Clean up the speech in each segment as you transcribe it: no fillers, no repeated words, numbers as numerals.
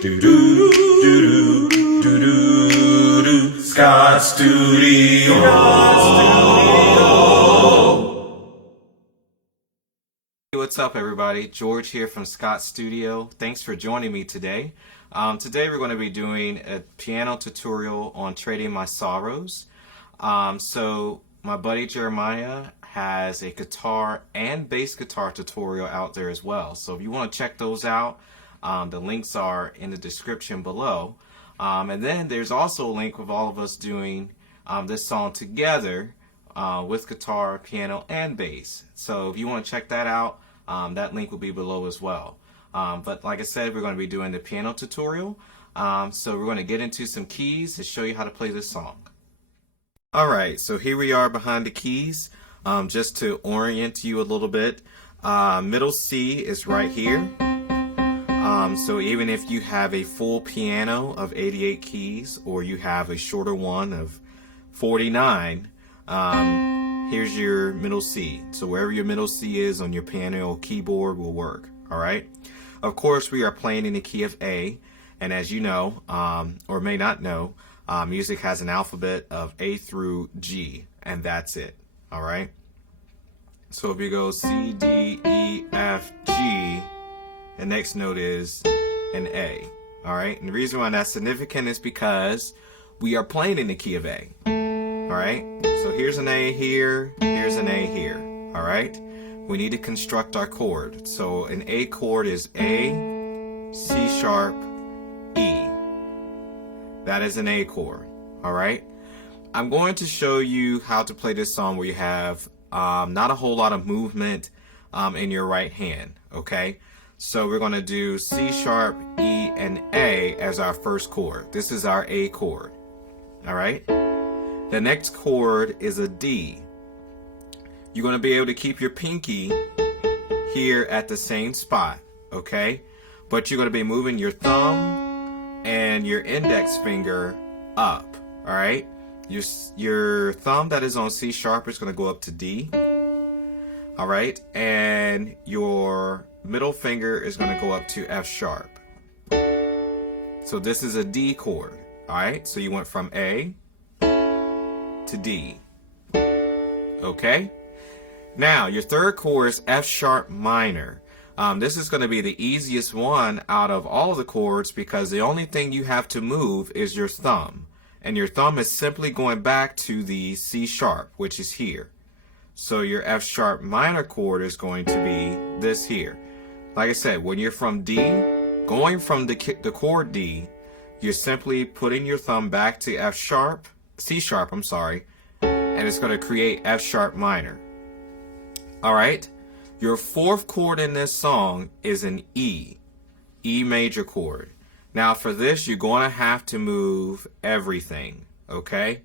Scott Studio. What's up, everybody? George here from Scott Studio. Thanks for joining me today. Today we're going to be doing a piano tutorial on Trading My Sorrows. So my buddy Jeremiah has a guitar and bass guitar tutorial out there as well. So if you want to check those out, the links are in the description below. And then there's also a link with all of us doing this song together with guitar, piano, and bass. So if you want to check that out, that link will be below as well. But like I said, we're going to be doing the piano tutorial. So we're going to get into some keys to show you how to play this song. Alright, so here we are behind the keys. Just to orient you a little bit, middle C is right here. So even if you have a full piano of 88 keys or you have a shorter one of 49, here's your middle C. So wherever your middle C is on your piano keyboard will work. Alright. Of course, we are playing in the key of A, and as you know, or may not know, music has an alphabet of A through G, and that's it. Alright. So if you go C, D, E, F, G, the next note is an A. Alright, and the reason why that's significant is because we are playing in the key of A. Alright, so here's an A here, here's an A here. Alright, we need to construct our chord. So an A chord is A, C sharp, E. That is an A chord. Alright, I'm going to show you how to play this song where you have not a whole lot of movement in your right hand. Okay, so we're going to do C sharp, E, and A as our first chord. This is our A chord. Alright? The next chord is a D. You're going to be able to keep your pinky here at the same spot. Okay? But you're going to be moving your thumb and your index finger up. Alright? Your thumb that is on C sharp is going to go up to D. Alright? And your middle finger is going to go up to F sharp. So this is a D chord. Alright, so you went from A to D. Okay? Now, your third chord is F sharp minor. This is going to be the easiest one out of all of the chords because the only thing you have to move is your thumb. And your thumb is simply going back to the C sharp, which is here. So your F sharp minor chord is going to be this here. Like I said, when you're from D, going from the chord D, you're simply putting your thumb back to F sharp, C sharp, I'm sorry, and it's going to create F sharp minor. Alright, your fourth chord in this song is an E, E major chord. Now for this, you're going to have to move everything, okay?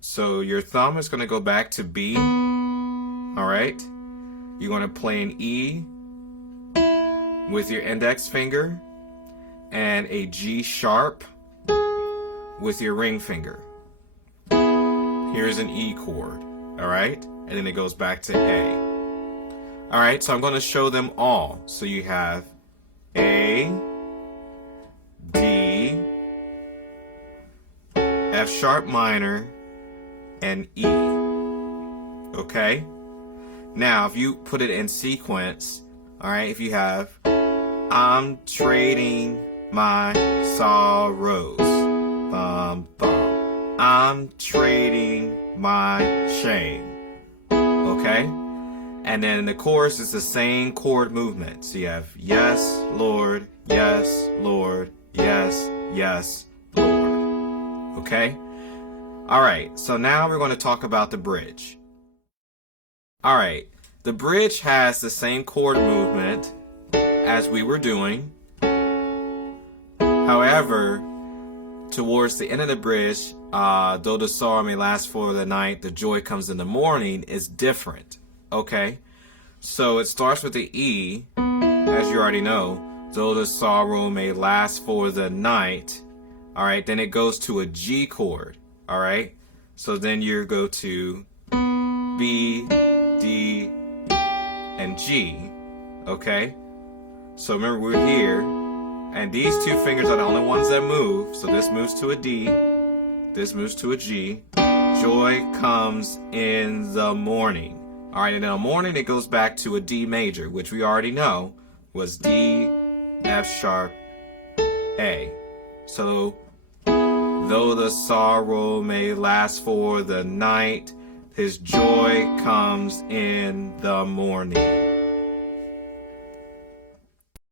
So your thumb is going to go back to B, alright? You're going to play an E with your index finger and a G sharp with your ring finger. Here's an E chord, alright? And then it goes back to A. Alright, so I'm going to show them all. So you have A, D, F sharp minor, and E. Okay? Now, if you put it in sequence, alright, if you have I'm trading my sorrows, bum, bum. I'm trading my shame. Okay? And then the chorus is the same chord movement. So you have yes, Lord, yes, Lord, yes, yes, Lord. Okay? Alright, so now we're going to talk about the bridge. Alright, the bridge has the same chord movement as we were doing. However, towards the end of the bridge, though the sorrow may last for the night, the joy comes in the morning, is different. Okay? So it starts with the E, as you already know, though the sorrow may last for the night. Alright, then it goes to a G chord. Alright? So then you go to B, D, and G. Okay? So remember, we're here And these two fingers are the only ones that move. So this moves to a D. This moves to a G. Joy comes in the morning. All right, and in the morning it goes back to a D major, which we already know was D, F sharp, A. So, though the sorrow may last for the night, his joy comes in the morning.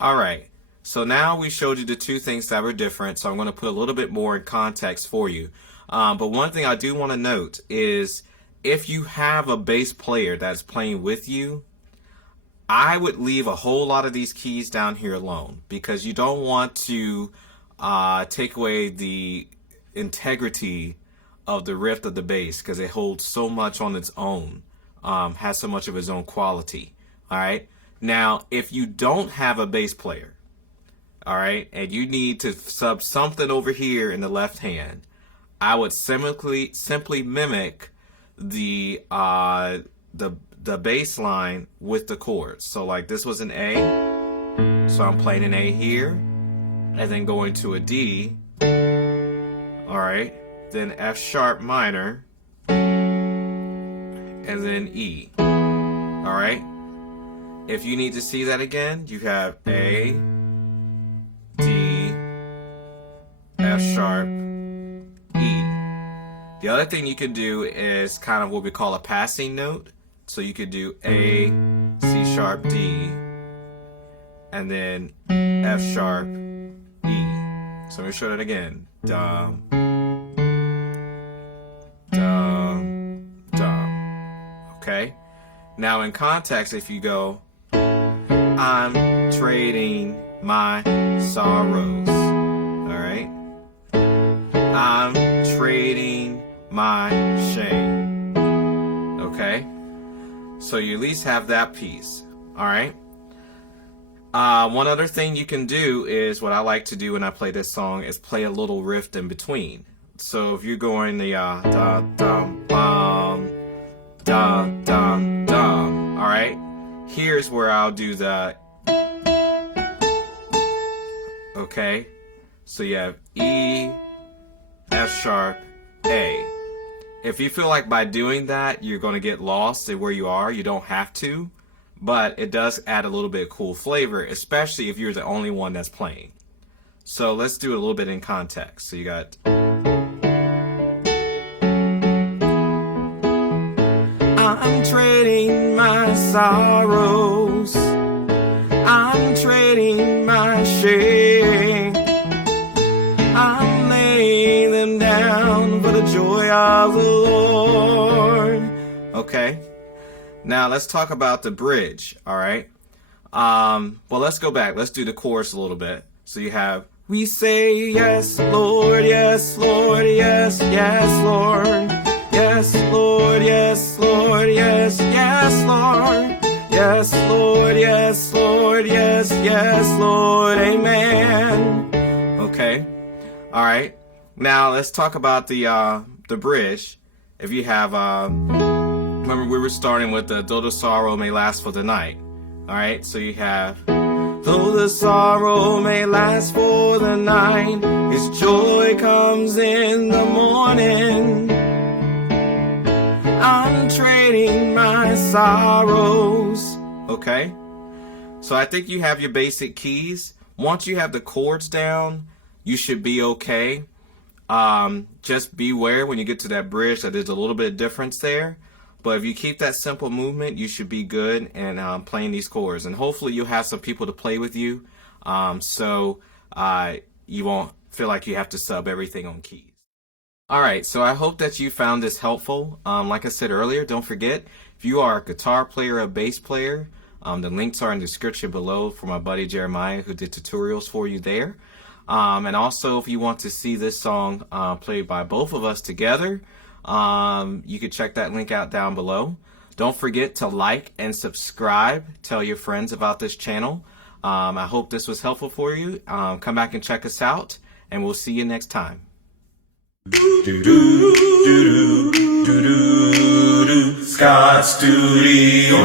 All right, so now we showed you the two things that were different, so I'm going to put a little bit more in context for you. But one thing I do want to note is if you have a bass player that's playing with you, I would leave a whole lot of these keys down here alone, because you don't want to take away the integrity of the riff of the bass, because it holds so much on its own, has so much of its own quality. All right. Now, if you don't have a bass player, all right, and you need to sub something over here in the left hand, I would simply mimic the bass line with the chords. So like this was an A, so I'm playing an A here, and then going to a D, all right, then F sharp minor, and then E, all right. If you need to see that again, you have A, D, F sharp, E. The other thing you can do is kind of what we call a passing note. So you could do A, C sharp, D, and then F sharp, E. So let me show that again. Dum, dum, dum. Okay? Now in context, if you go, I'm trading my sorrows. Alright? I'm trading my shame. Okay? So you at least have that piece. Alright? One other thing you can do is what I like to do when I play this song is play a little riff in between. So if you're going the da dum bum da dum dum, alright? Here's where I'll do the, okay? So you have E, F sharp, A. If you feel like by doing that you're going to get lost in where you are, you don't have to, but it does add a little bit of cool flavor, especially if you're the only one that's playing. So let's do it a little bit in context. So you got, I'm trading my sorrows, I'm trading my shame, I'm laying them down for the joy of the Lord. Okay, now let's talk about the bridge. All right, well, let's go back. Let's do the chorus a little bit. So you have, we say yes, Lord, yes, Lord, yes, yes, Lord. Yes, Lord, yes, Lord, yes, yes, Lord. Yes, Lord, yes, Lord, yes, yes, Lord, amen. Okay, all right. Now let's talk about the bridge. If you have, remember we were starting with the though the sorrow may last for the night. All right, so you have, though the sorrow may last for the night, his joy comes in the morning. I'm trading my sorrows. Okay? So I think you have your basic keys. Once you have the chords down, you should be okay. Just beware when you get to that bridge that there's a little bit of difference there. But if you keep that simple movement, you should be good in playing these chords. And hopefully you'll have some people to play with you, so you won't feel like you have to sub everything on keys. Alright, so I hope that you found this helpful. Like I said earlier, don't forget, if you are a guitar player or a bass player, the links are in the description below for my buddy Jeremiah who did tutorials for you there. And also, if you want to see this song played by both of us together, you can check that link out down below. Don't forget to like and subscribe. Tell your friends about this channel. I hope this was helpful for you. Come back and check us out, and we'll see you next time. Scott Studio.